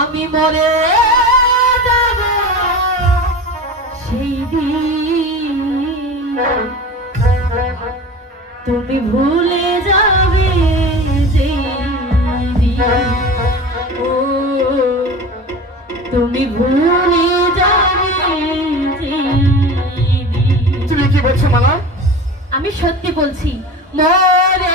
আমি মরে যাব সেই দিন তুমি ভুলে যাবে যেই দিন ও তুমি ভুলে যাবে যেই দিন। তুমি কি বলছো মালা? আমি সত্যি বলছি, মরে